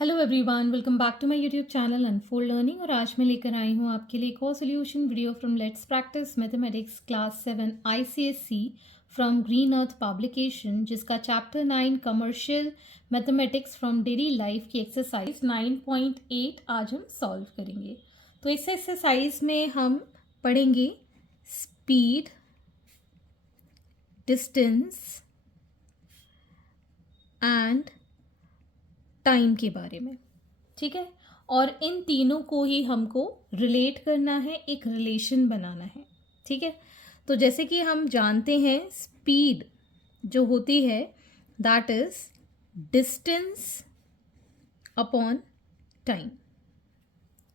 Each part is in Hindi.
Hello everyone, welcome back to my YouTube channel unfold learning. और आज मैं लेकर आई हूँ आपके लिए एक और solution video from let's practice mathematics class 7 ICSE from green earth publication, जिसका chapter 9 commercial mathematics from daily life की एक्सरसाइज 9.8 आज हम सॉल्व करेंगे। तो इस एक्सरसाइज में हम पढ़ेंगे स्पीड, डिस्टेंस एंड टाइम के बारे में। ठीक है, और इन तीनों को ही हमको रिलेट करना है, एक रिलेशन बनाना है। ठीक है, तो जैसे कि हम जानते हैं स्पीड जो होती है that is distance upon time.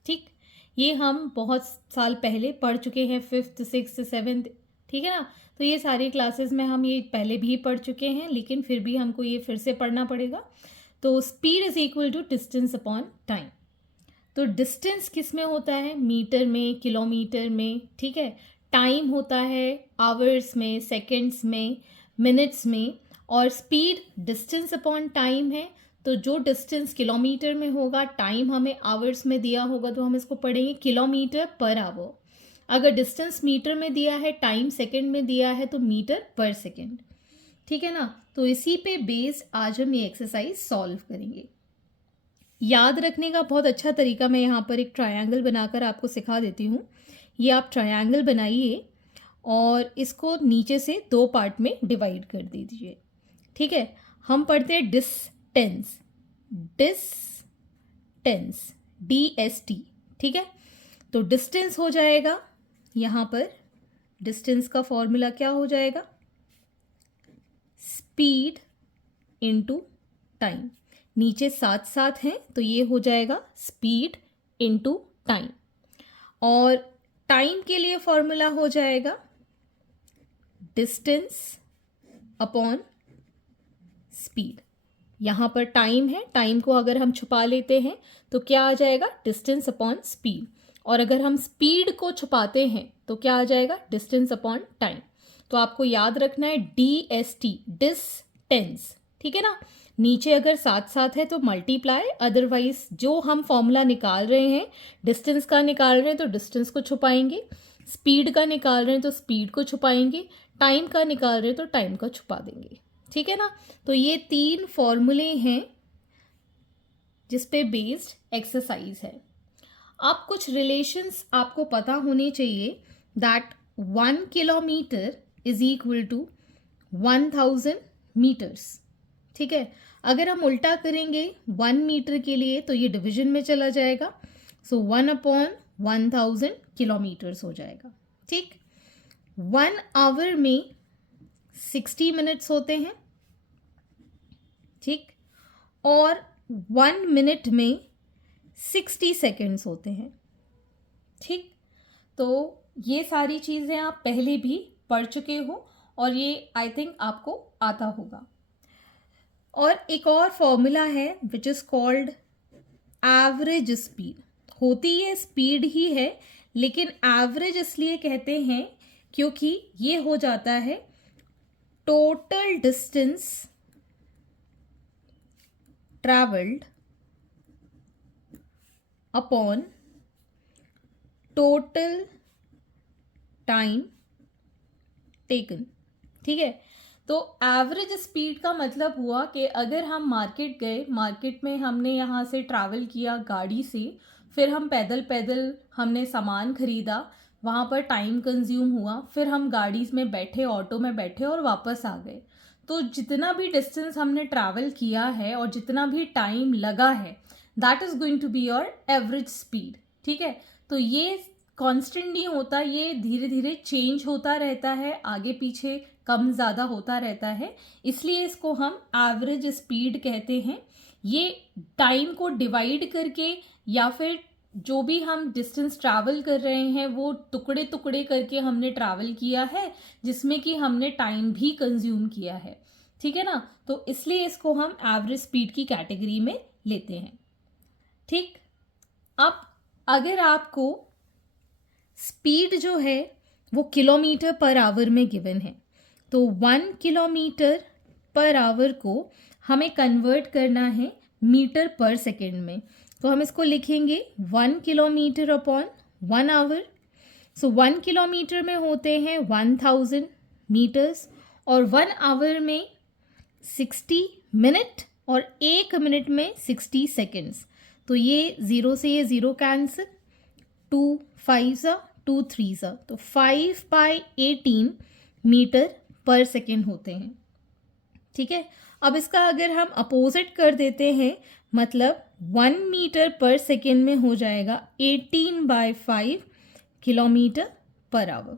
ठीक, ये हम बहुत साल पहले पढ़ चुके हैं, 5th 6th 7th। ठीक है ना, तो ये सारी क्लासेस में हम ये पहले भी पढ़ चुके हैं, लेकिन फिर भी हमको ये फिर से पढ़ना पड़ेगा। तो speed is equal to distance upon time. तो डिस्टेंस किस में होता है? मीटर में, किलोमीटर में। ठीक है, टाइम होता है आवर्स में, सेकंड्स में, मिनट्स में। और स्पीड डिस्टेंस अपॉन टाइम है, तो जो डिस्टेंस किलोमीटर में होगा, टाइम हमें आवर्स में दिया होगा, तो हम इसको पढ़ेंगे किलोमीटर पर आवर। अगर डिस्टेंस मीटर में दिया है, टाइम सेकंड में दिया है, तो मीटर पर सेकंड। ठीक है ना, तो इसी पे बेस्ड आज हम ये एक्सरसाइज सॉल्व करेंगे। याद रखने का बहुत अच्छा तरीका मैं यहाँ पर एक ट्रायंगल बनाकर आपको सिखा देती हूँ। ये आप ट्रायंगल बनाइए और इसको नीचे से दो पार्ट में डिवाइड कर दीजिए। ठीक है, हम पढ़ते हैं डिस्टेंस, डिस्टेंस DST। ठीक है, तो डिस्टेंस हो जाएगा, यहाँ पर डिस्टेंस का फॉर्मूला क्या हो जाएगा? Speed into time. नीचे साथ साथ हैं तो ये हो जाएगा स्पीड इनटू टाइम। और टाइम के लिए फॉर्मूला हो जाएगा डिस्टेंस अपॉन स्पीड। यहाँ पर टाइम है, टाइम को अगर हम छुपा लेते हैं तो क्या आ जाएगा? Distance upon speed. और अगर हम स्पीड को छुपाते हैं तो क्या आ जाएगा? Distance upon time. तो आपको याद रखना है DST, डिस्टेंस। ठीक है ना, नीचे अगर साथ साथ है तो मल्टीप्लाई, अदरवाइज जो हम फॉर्मूला निकाल रहे हैं डिस्टेंस का निकाल रहे हैं तो डिस्टेंस को छुपाएंगे, स्पीड का निकाल रहे हैं तो स्पीड को छुपाएंगे, टाइम का निकाल रहे हैं तो टाइम का छुपा देंगे। ठीक है ना, तो ये तीन फॉर्मूले हैं जिस पे बेस्ड एक्सरसाइज है। अब कुछ रिलेशंस आपको पता होने चाहिए that 1 kilometre is equal to 1000 metres. ठीक है, अगर हम उल्टा करेंगे 1 मीटर के लिए तो ये डिवीजन में चला जाएगा, सो 1 अपॉन 1000 किलोमीटर्स हो जाएगा। ठीक, 1 आवर में 60 मिनट्स होते हैं। ठीक, और 1 मिनट में 60 सेकेंड्स होते हैं। ठीक, तो ये सारी चीज़ें आप पहले भी पढ़ चुके हो और ये आई थिंक आपको आता होगा। और एक और फॉर्मूला है which is called average speed. होती ये स्पीड ही है, लेकिन एवरेज इसलिए कहते हैं क्योंकि ये हो जाता है total distance travelled upon total time taken. ठीक है, तो एवरेज स्पीड का मतलब हुआ कि अगर हम मार्केट गए, मार्केट में हमने यहाँ से ट्रैवल किया गाड़ी से, फिर हम पैदल पैदल हमने सामान खरीदा, वहाँ पर टाइम कंज्यूम हुआ, फिर हम गाड़ी में बैठे, ऑटो में बैठे और वापस आ गए, तो जितना भी डिस्टेंस हमने ट्रैवल किया है और जितना भी टाइम लगा है that is going to be your average speed. ठीक है, तो ये कांस्टेंट नहीं होता, ये धीरे धीरे चेंज होता रहता है, आगे पीछे कम ज़्यादा होता रहता है, इसलिए इसको हम एवरेज स्पीड कहते हैं। ये टाइम को डिवाइड करके या फिर जो भी हम डिस्टेंस ट्रैवल कर रहे हैं वो टुकड़े टुकड़े करके हमने ट्रैवल किया है, जिसमें कि हमने टाइम भी कंज्यूम किया है। ठीक है ना, तो इसलिए इसको हम एवरेज स्पीड की कैटेगरी में लेते हैं। ठीक, अब अगर आपको स्पीड जो है वो किलोमीटर पर आवर में गिवन है, तो 1 किलोमीटर पर आवर को हमें कन्वर्ट करना है मीटर पर सेकेंड में। तो हम इसको लिखेंगे 1 kilometre upon 1 hour. So 1 kilometre में होते हैं 1000 मीटर्स और 1 आवर में 60 मिनट और 1 मिनट में 60 सेकेंड्स। तो ये ज़ीरो से ये ज़ीरो कैंसिल, 2 5 2 3 तो 5/18 मीटर पर सेकेंड होते हैं। ठीक है, अब इसका अगर हम अपोजिट कर देते हैं, मतलब 1 मीटर पर सेकेंड में हो जाएगा 18/5 किलोमीटर पर आवर।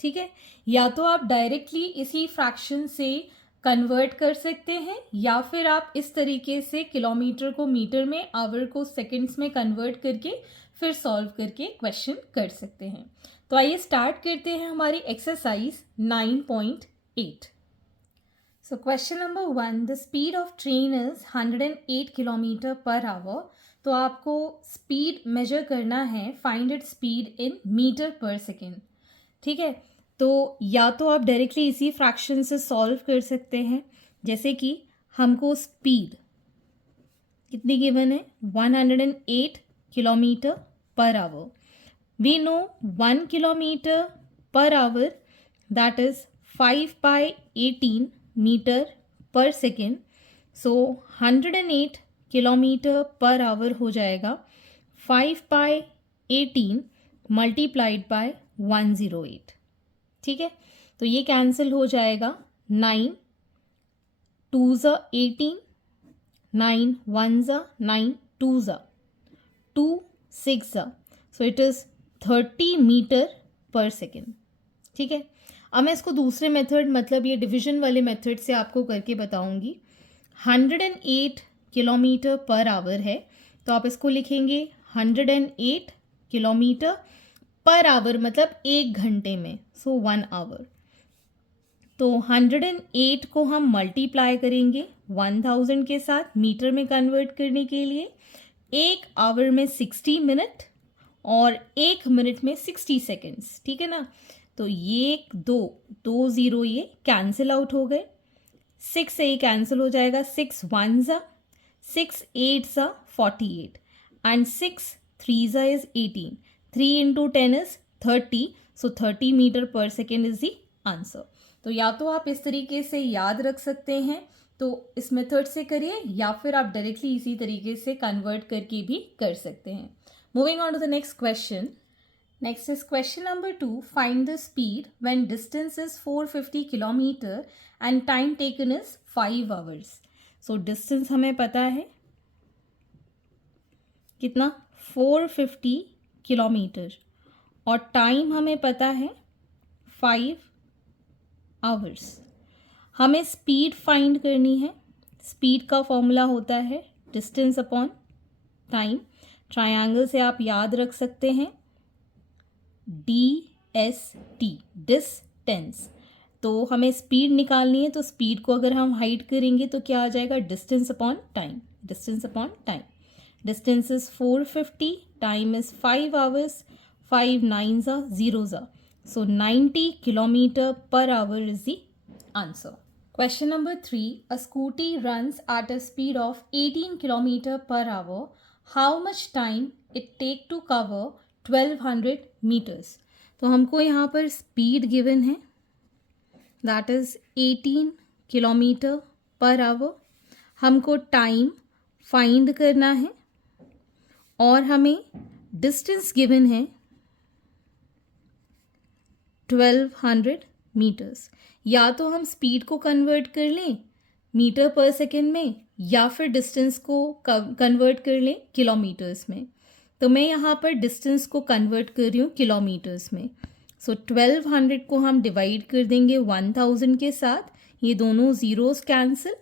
ठीक है, या तो आप डायरेक्टली इसी फ्रैक्शन से कन्वर्ट कर सकते हैं या फिर आप इस तरीके से किलोमीटर को मीटर में, आवर को सेकंड्स में कन्वर्ट करके फिर सॉल्व करके क्वेश्चन कर सकते हैं। तो आइए स्टार्ट करते हैं हमारी exercise 9.8। So question number 1, the speed of train is 108 kilometre per hour. तो आपको स्पीड मेजर करना है, find it speed in metre per second. ठीक है, तो या तो आप डायरेक्टली इसी फ्रैक्शन से सॉल्व कर सकते हैं, जैसे कि हमको स्पीड कितनी गिवन है, 108 kilometre per hour. We know 1 kilometre per hour that is 5/18 metre per second. So 108 kilometre per hour हो जाएगा 5/18 मल्टीप्लाइड बाय 108। ठीक है, तो ये कैंसिल हो जाएगा, 9 2 18, 9 1 9 2 2 6 सो it is 30 metre per second. ठीक है, अब मैं इसको दूसरे मेथड, मतलब ये डिवीजन वाले मेथड से आपको करके बताऊंगी। 108 किलोमीटर पर आवर है, तो आप इसको लिखेंगे 108 किलोमीटर पर आवर, मतलब 1 घंटे में, सो 1 आवर। तो 108 को हम मल्टीप्लाई करेंगे 1000 के साथ मीटर में कन्वर्ट करने के लिए। 1 आवर में 60 मिनट और 1 मिनट में 60 सेकेंड्स। ठीक है ना, तो ये 2 ज़ीरो ये कैंसिल आउट हो गए, 6 से ये कैंसिल हो जाएगा, 6 1 6 8 48 and 6 3 is 18। 3 into 10 is 30, so 30 metre per second is the answer. तो या तो आप इस तरीके से याद रख सकते हैं, तो इस मेथड से करिए, या फिर आप डायरेक्टली इसी तरीके से कन्वर्ट करके भी कर सकते हैं। Moving on to the next question. Next is question number 2, find the speed when distance is 450 kilometre and time taken is 5 hours. So distance हमें पता है कितना, 450 किलोमीटर, और टाइम हमें पता है 5 आवर्स। हमें स्पीड फाइंड करनी है। स्पीड का फॉर्मूला होता है डिस्टेंस अपॉन टाइम। ट्रायंगल से आप याद रख सकते हैं DST, डिस्टेंस। तो हमें स्पीड निकालनी है, तो स्पीड को अगर हम हाइड करेंगे तो क्या आ जाएगा, distance upon time. Distance upon time, distance is 450, time is 5 hours, 5 9s are 0s are, so 90 kilometer per hour is the answer. Question number 3, a scooty runs at a speed of 18 kilometer per hour. How much time it take to cover 1200 meters? तो हमको यहाँ पर स्पीड गिवन है, that is 18 kilometre per our. हमको टाइम फाइंड करना है और हमें डिस्टेंस गिवन है 1200 मीटर्स। या तो हम स्पीड को कन्वर्ट कर लें मीटर पर सेकेंड में, या फिर डिस्टेंस को कन्वर्ट कर लें किलोमीटर्स में। तो मैं यहाँ पर डिस्टेंस को कन्वर्ट कर रही हूँ किलोमीटर्स में। सो 1200 को हम डिवाइड कर देंगे 1000 के साथ, ये दोनों zeros cancel,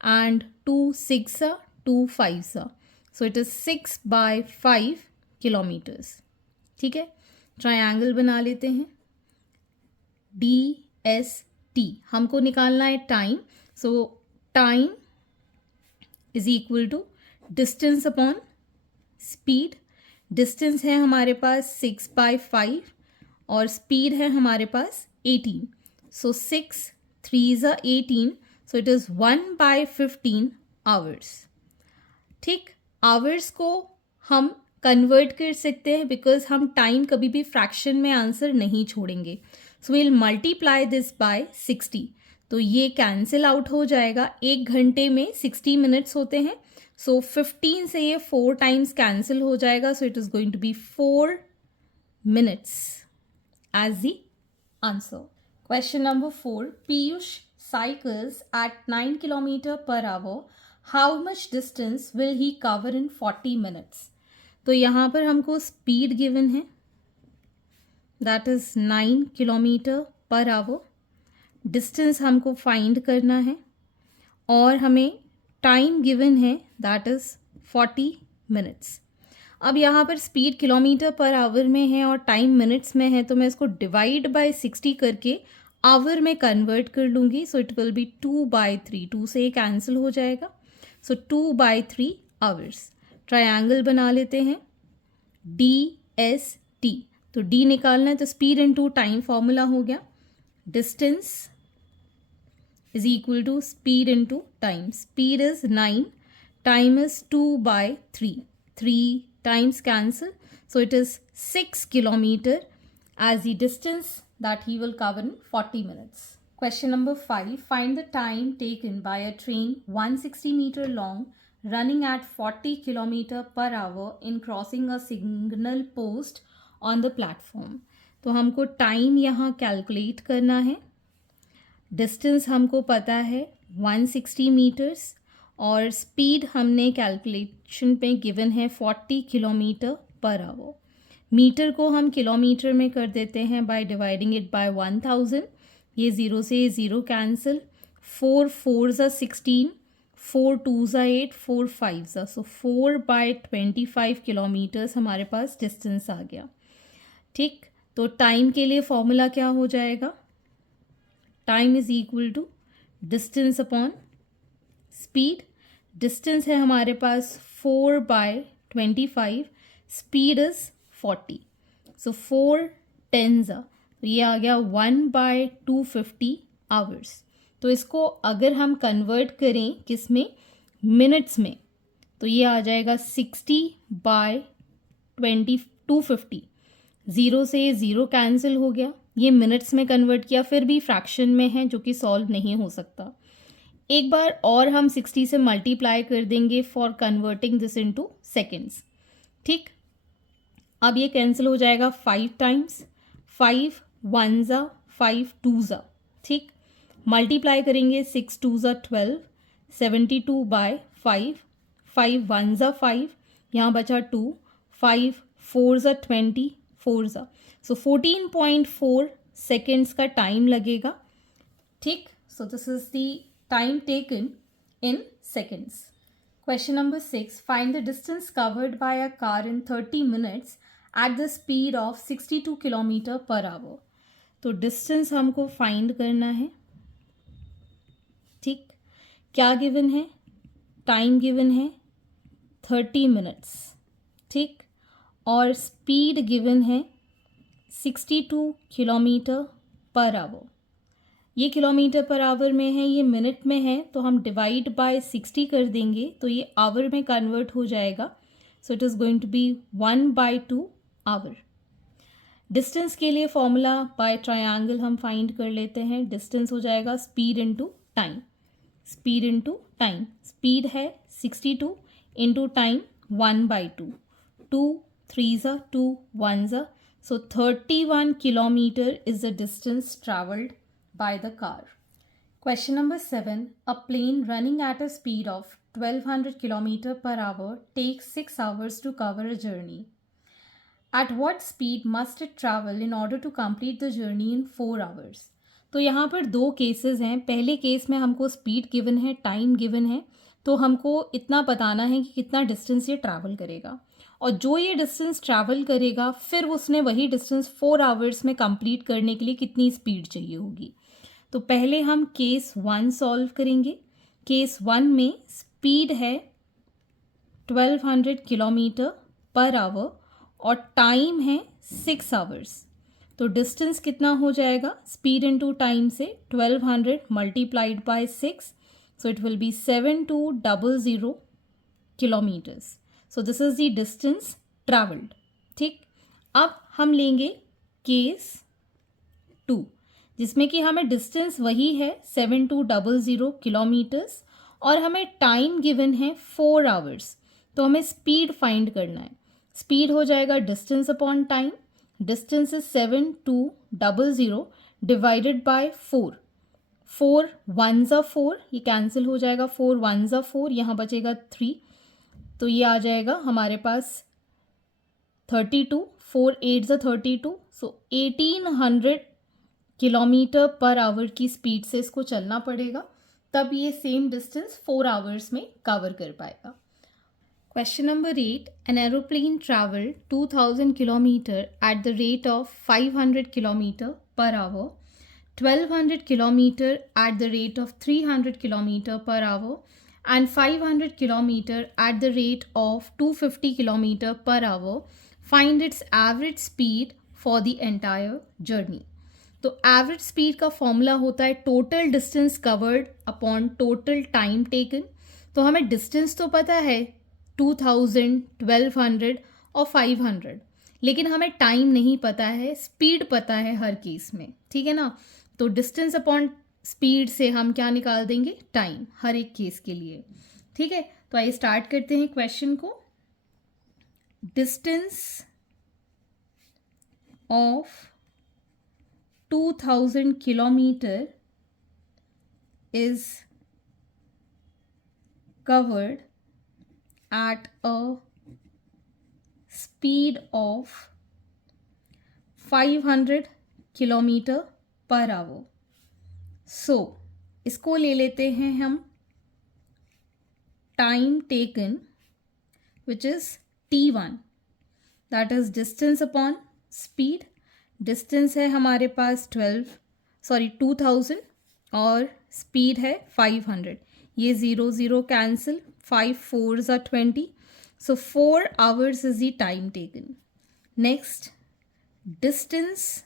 and 2 6 2 5 so it is 6/5 kilometres. ठीक है, ट्रायंगल बना लेते हैं, DST। हमको निकालना है time, so time is equal to distance upon speed. Distance है हमारे पास 6/5 और स्पीड है हमारे पास 18, so 6 3s are 18, so it is 1/15 hours. ठीक, आवर्स को हम कन्वर्ट कर सकते हैं बिकॉज हम टाइम कभी भी फ्रैक्शन में आंसर नहीं छोड़ेंगे. So will multiply this by 60. तो ये कैंसिल आउट हो जाएगा. 1 घंटे में 60 मिनट्स होते हैं. सो 15 से ये 4 टाइम्स कैंसिल हो जाएगा. So it is going to be 4 minutes as the answer. Question number 4. Piyush cycles at 9 km per hour. How much distance will he cover in 40 minutes? तो यहाँ पर हमको स्पीड गिवन है, that is 9 kilometre per our. Distance हमको फाइंड करना है और हमें टाइम गिवन है, दैट इज़ 40 मिनट्स. अब यहाँ पर स्पीड किलोमीटर पर आवर में है और टाइम मिनट्स में है, तो मैं इसको डिवाइड बाय 60 करके आवर में कन्वर्ट कर लूँगी. So it will be 2/3. 2 से ये कैंसिल हो जाएगा. सो 2/3 आवर्स. ट्रायंगल बना लेते हैं, DST. तो D निकालना है तो स्पीड इनटू टाइम फॉर्मूला हो गया. Distance is equal to speed into time. Speed is 9, time is 2/3. 3 times cancel, so it is 6 kilometer as the distance that he will cover in 40 minutes. Question number 5. Find the time taken by a train 160 meter long running at 40 kilometer per hour in crossing a signal post on the platform. तो हमको टाइम यहाँ कैलकुलेट करना है. डिस्टेंस हमको पता है 160 मीटर्स और स्पीड हमने कैलकुलेशन पे गिवन है 40 किलोमीटर पर आवर. मीटर को हम किलोमीटर में कर देते हैं बाय डिवाइडिंग इट बाय 1000. ये 0 से 0 cancel. 4 4s are 16, 4 2s are 8, 4 5s are, so 4/25 kilometres हमारे पास डिस्टेंस आ गया. ठीक, तो टाइम के लिए फॉर्मूला क्या हो जाएगा? Time is equal to distance upon speed. Distance है हमारे पास 4/25, स्पीड इज 40. सो 4 10s, तो ये आ गया 1/250 आवर्स. तो इसको अगर हम कन्वर्ट करें किस में, मिनट्स में, तो ये आ जाएगा 60/250. 0 से 0 कैंसिल हो गया. ये मिनट्स में कन्वर्ट किया, फिर भी फ्रैक्शन में है जो कि सॉल्व नहीं हो सकता. एक बार और हम 60 से मल्टीप्लाई कर देंगे for converting this into seconds. ठीक, अब ये कैंसिल हो जाएगा 5 times. 5 1s are, 5 2s are. ठीक, मल्टीप्लाई करेंगे 6 2s are 12, 72/5. 5 1s are 5, यहाँ बचा 2. 5 4s are 20, 4s are. So 14.4 seconds का टाइम लगेगा. ठीक, so this is the time taken in seconds. Question number 6. Find the distance covered by a car in 30 minutes at the speed of 62 km per hour. तो डिस्टेंस हमको फाइंड करना है. ठीक, क्या गिवन है? टाइम गिवन है 30 मिनट्स. ठीक, और स्पीड गिवन है 62 किलोमीटर पर आवर. ये किलोमीटर पर आवर में है, ये मिनट में है, तो हम डिवाइड बाय 60 कर देंगे तो ये आवर में कन्वर्ट हो जाएगा. So it is going to be 1/2 hour. Distance के लिए फॉर्मूला बाय ट्रायंगल हम फाइंड कर लेते हैं. डिस्टेंस हो जाएगा speed into time. Speed into time. Speed है 62 into time 1/2. 2 3s are 2 1s are. So 31 kilometer is the distance travelled by the car. Question number 7. A plane running at a speed of 1200 km per hour takes 6 hours to cover a journey. At what speed must it travel in order to complete the journey in 4 hours? तो यहाँ पर 2 केसेस हैं. पहले केस में हमको स्पीड गिवन है, टाइम गिवन है, तो हमको इतना बताना है कि कितना डिस्टेंस ये ट्रैवल करेगा. और जो ये डिस्टेंस ट्रैवल करेगा फिर उसने वही डिस्टेंस 4 आवर्स में कंप्लीट करने के लिए कितनी स्पीड चाहिए होगी. तो पहले हम केस 1 सॉल्व करेंगे. केस 1 में स्पीड है 1200 किलोमीटर पर आवर और टाइम है 6 आवर्स. तो डिस्टेंस कितना हो जाएगा? स्पीड इनटू टाइम से 1200 multiplied by 6, so it will be 7200 kilometres. So this is the distance travelled. ठीक, अब हम लेंगे केस 2 जिसमें कि हमें डिस्टेंस वही है 7200 किलोमीटर्स और हमें टाइम गिवन है 4 आवर्स. तो हमें स्पीड फाइंड करना है. स्पीड हो जाएगा distance upon time. Distance is 7200 divided by 4. 4 1s are 4, ये कैंसिल हो जाएगा. 4 1s are 4, यहाँ बचेगा 3. तो ये आ जाएगा हमारे पास 32. 4 8s are 32. So 1800 kilometre per our की स्पीड से इसको चलना पड़ेगा, तब ये सेम डिस्टेंस 4 आवर्स में कवर कर पाएगा. Question number 8. An aeroplane traveled 2000 km at the rate of 500 km per hour, 1200 km at the rate of 300 km per hour, and 500 km at the rate of 250 km per hour. Find its average speed for the entire journey. तो एवरेज स्पीड का फॉर्मूला होता है total distance covered upon total time taken. तो हमें डिस्टेंस तो पता है 2000, 1200 और 500, लेकिन हमें टाइम नहीं पता है, स्पीड पता है हर केस में. ठीक है ना. तो डिस्टेंस अपॉन स्पीड से हम क्या निकाल देंगे, टाइम, हर एक केस के लिए. ठीक है, तो आइए स्टार्ट करते हैं क्वेश्चन को. Distance of 2000 kilometer is covered at a speed of 500 kilometer per hour. So इसको ले लेते हैं हम time taken which is T1, that is distance upon speed. Distance है हमारे पास 2000 और स्पीड है 500. ये 0 0 cancel. 5 4s are 20. So 4 hours is the time taken. Next, distance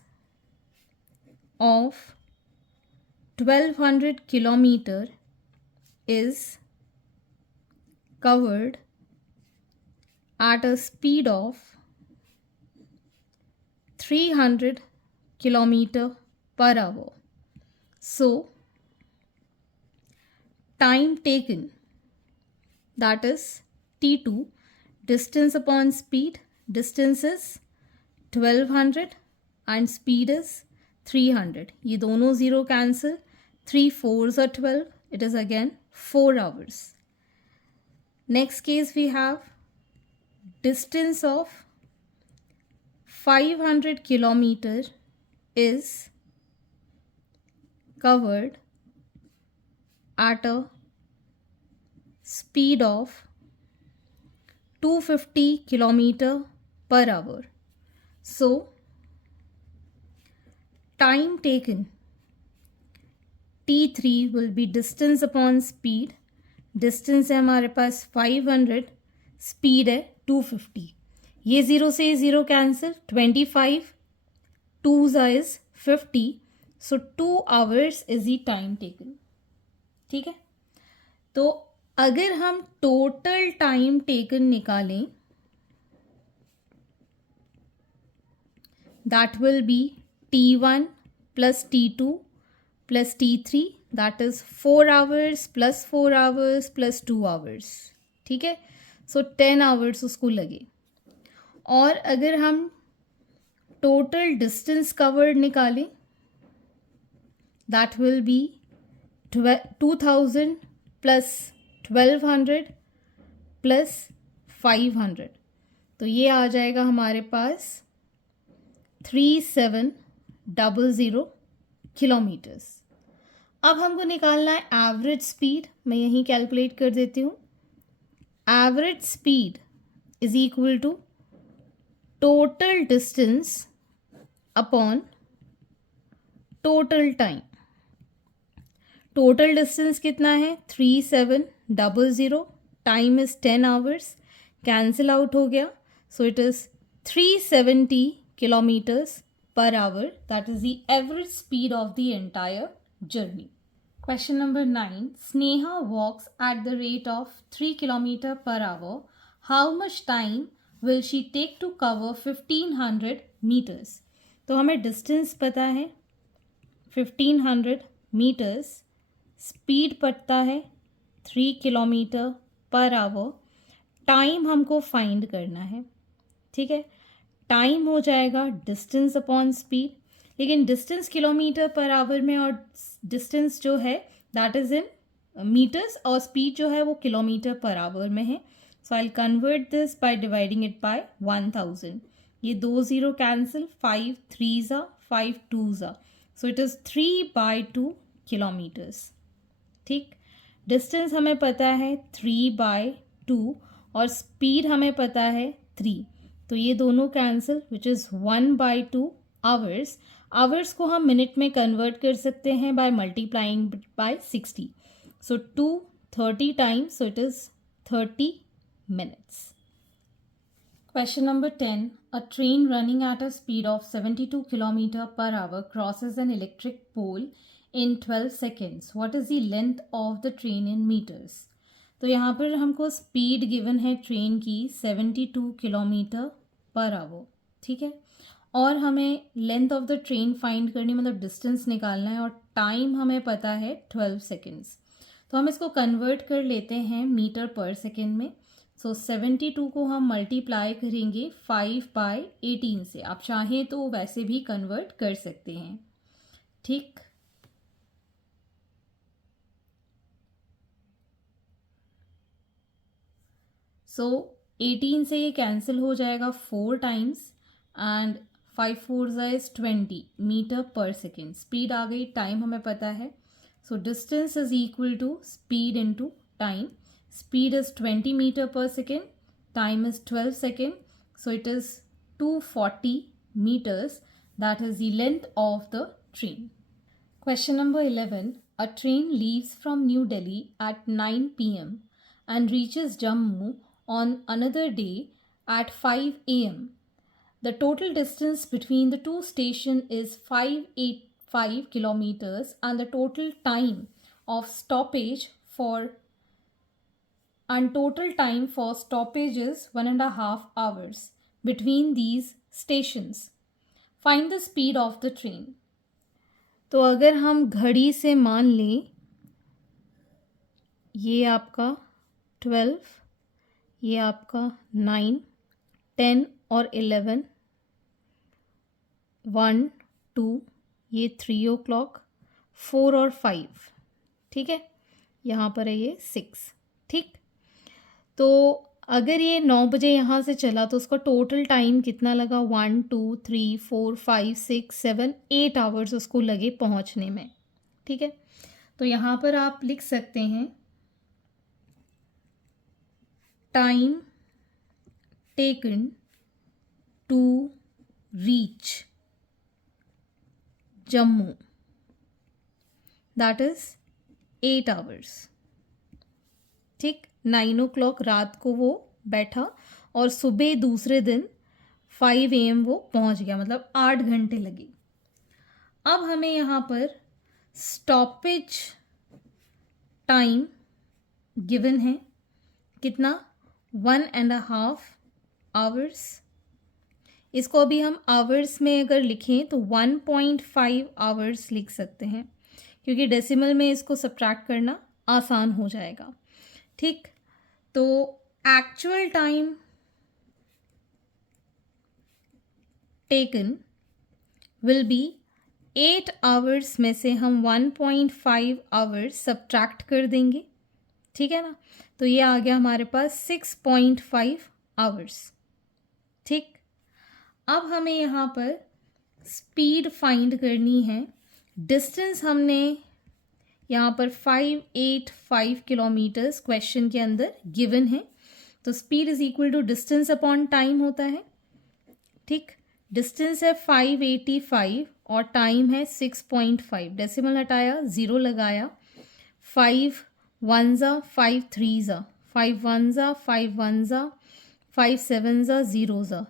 of 1200 kilometre is covered at a speed of 300 kilometer per hour. So time taken, that is T2, distance upon speed. Distance is 1200 and speed is 300. ये दोनों 0 cancel. 3 4s are 12. It is again 4 hours. Next case we have distance of 500 kilometer is covered at a speed of 250 kilometer per hour. So time taken T3 will be distance upon speed. Distance है हमारे पास 500, speed है 250. ये 0 से 0 cancel. 25 2s is 50. So 2 hours is the time taken. ठीक है, तो अगर हम टोटल टाइम टेकन निकालें, that will be T1 plus T2 plus T3, that is 4 hours plus 4 hours plus 2 hours. ठीक है, सो 10 आवर्स उसको लगे. और अगर हम टोटल डिस्टेंस कवर्ड निकालें, that will be 2000 plus 1200 plus 500. तो ये आ जाएगा हमारे पास 3700 किलोमीटर्स. अब हमको निकालना है एवरेज स्पीड. मैं यहीं कैलकुलेट कर देती हूँ. Average speed is equal to total distance upon total time. Total distance कितना है 3700. Time is 10 hours. Cancel out हो गया. So it is 370 kilometers per hour. That is the average speed of the entire journey. Question number 9. Sneha walks at the rate of 3 km per hour. How much time will she take to cover 1500 meters? तो हमें डिस्टेंस पता है 1500 meters, स्पीड पता है 3 किलोमीटर पर आवर, टाइम हमको फाइंड करना है. ठीक है, टाइम हो जाएगा डिस्टेंस अपॉन स्पीड, लेकिन डिस्टेंस किलोमीटर पर आवर में और डिस्टेंस जो है दैट इज इन मीटर्स और स्पीड जो है वो किलोमीटर पर आवर में है. So I convert this by dividing it by 1000. ये 2 0 कैंसिल, 5 3 ज़ा 5 2 ज़ा, सो इट इज़ 3/2 किलोमीटर्स. ठीक, डिस्टेंस हमें पता है 3/2 और स्पीड हमें पता है 3, तो ये दोनों cancel which is 1/2 hours. Hours को हम मिनट में कन्वर्ट कर सकते हैं by multiplying by 60. So 230 times, so it is 30 minutes. Question number 10. A train running at a speed of 72 km per hour crosses an electric pole in 12 seconds. What is the length of the train in meters? तो यहाँ पर हमको स्पीड गिवन है ट्रेन की 72 किलोमीटर पर आवर. ठीक है, और हमें length of the train find करनी, मतलब डिस्टेंस निकालना है, और टाइम हमें पता है 12 सेकेंड्स. तो हम इसको कन्वर्ट कर लेते हैं मीटर पर सेकेंड में. सो 72 को हम मल्टीप्लाई करेंगे 5/18 से. आप चाहें तो वैसे भी कन्वर्ट कर सकते हैं. ठीक, सो 18 से ये कैंसिल हो जाएगा 4 times and 5 4 is 20 meter per second. Speed आ गई, टाइम हमें पता है. So distance is equal to speed into time. Speed is 20 meter per second, time is 12 second, so it is 240 meters. That is the length of the train. Question number 11. A train leaves from New Delhi at 9 p.m. and reaches Jammu on another day at 5 a.m. The total distance between the two stations is 585 kilometers and the total time of stoppage is 1.5 hours between these stations. Find the speed of the train. तो अगर हम घड़ी से मान लें ये आपका 12, ये आपका 9, 10 और 11, 1 2, ये 3 o'clock, 4 और 5. ठीक है, यहाँ पर है ये 6. ठीक, तो अगर ये 9 बजे यहाँ से चला तो उसका टोटल टाइम कितना लगा? 1 2 3 4 5 6 7 8 आवर्स उसको लगे पहुँचने में. ठीक है, तो यहाँ पर आप लिख सकते हैं time taken to reach Jammu, that is 8 hours. ठीक, 9 o'clock रात को वो बैठा और सुबह दूसरे दिन 5 AM वो पहुंच गया, मतलब 8 घंटे लगे. अब हमें यहाँ पर स्टॉपेज टाइम गिवन है कितना? 1.5 आवर्स. इसको अभी हम आवर्स में अगर लिखें तो 1.5 आवर्स लिख सकते हैं, क्योंकि डेसिमल में इसको सब्ट्रैक्ट करना आसान हो जाएगा. ठीक, तो actual time taken will be 8 hours में से हम 1.5 आवर्स सब्ट्रैक्ट कर देंगे. ठीक है ना, तो ये आ गया हमारे पास 6.5 आवर्स. ठीक, अब हमें यहाँ पर स्पीड फाइंड करनी है. डिस्टेंस हमने यहाँ पर 585 किलोमीटर्स क्वेश्चन के अंदर गिवन है, तो speed is equal to distance upon time होता है. ठीक, डिस्टेंस है 585 और टाइम है 6.5. डेसिमल हटाया, ज़ीरो लगाया, 5 1 ज़ा 5 3 ज़ा 5 1 ज़ा 5 1 ज़ा 5 7 ज़ा 0 ज़ा,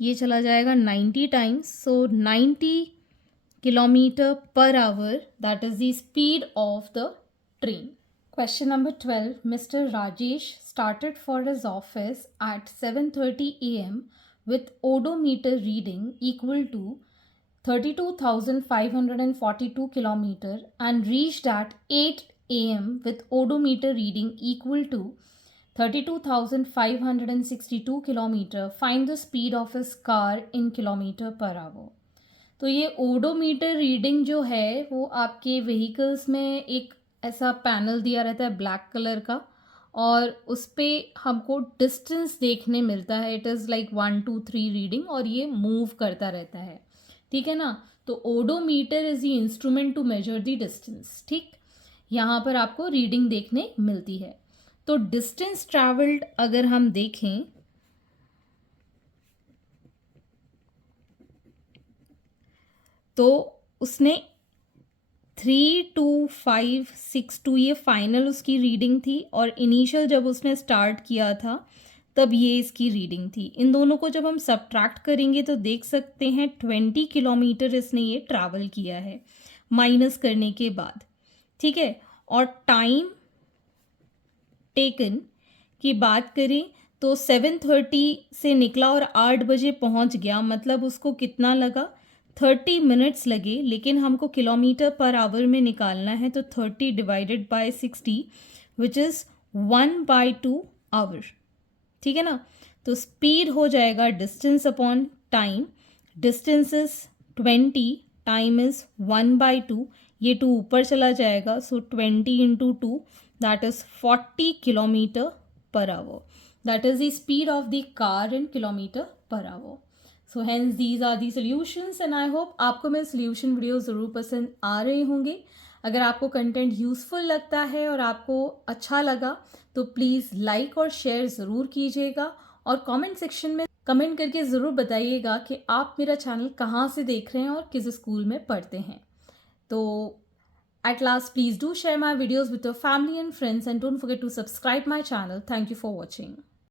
ये चला जाएगा 90 times. So 90 kilometer per hour, that is the speed of the train. Question number 12. Mr. Rajesh started for his office at 7:30 a.m. with odometer reading equal to 32,542 kilometer and reached at 8 a.m. with odometer reading equal to 32,562 kilometer. Find the speed of his car in kilometer per hour. तो ये ओडोमीटर रीडिंग जो है वो आपके व्हीकल्स में एक ऐसा पैनल दिया रहता है ब्लैक कलर का, और उस पर हमको डिस्टेंस देखने मिलता है. इट इज़ लाइक 1 2 3 रीडिंग, और ये मूव करता रहता है. ठीक है ना. तो odometer is the instrument to measure the distance. ठीक, यहाँ पर आपको रीडिंग देखने मिलती है. तो डिस्टेंस ट्रैवल्ड अगर हम देखें तो उसने 32562 ये फाइनल उसकी रीडिंग थी, और इनिशियल जब उसने स्टार्ट किया था तब ये इसकी रीडिंग थी. इन दोनों को जब हम सब्ट्रैक्ट करेंगे तो देख सकते हैं 20 किलोमीटर इसने ये ट्रैवल किया है माइनस करने के बाद. ठीक है. और टाइम टेकन की बात करें तो 7:30 से निकला और 8 बजे पहुंच गया, मतलब उसको कितना लगा, 30 मिनट्स लगे. लेकिन हमको किलोमीटर पर आवर में निकालना है, तो 30 divided by 60 which is 1/2 hour. ठीक है ना. तो स्पीड हो जाएगा distance upon time. Distance is 20, time is 1/2. ये 2 ऊपर चला जाएगा, so 20 into 2 that is 40 kilometer per hour. That is the speed of the car in kilometer per hour. So hence these are the solutions, and I hope आपको मेरे सोल्यूशन वीडियो ज़रूर पसंद आ रहे होंगे. अगर आपको कंटेंट यूज़फुल लगता है और आपको अच्छा लगा तो प्लीज़ लाइक और शेयर ज़रूर कीजिएगा, और कमेंट सेक्शन में कमेंट करके ज़रूर बताइएगा कि आप मेरा चैनल कहाँ से देख रहे हैं और किस स्कूल में पढ़ते हैं. तो at last, please do share my videos with your family and friends, and don't forget to subscribe my channel. Thank you for watching.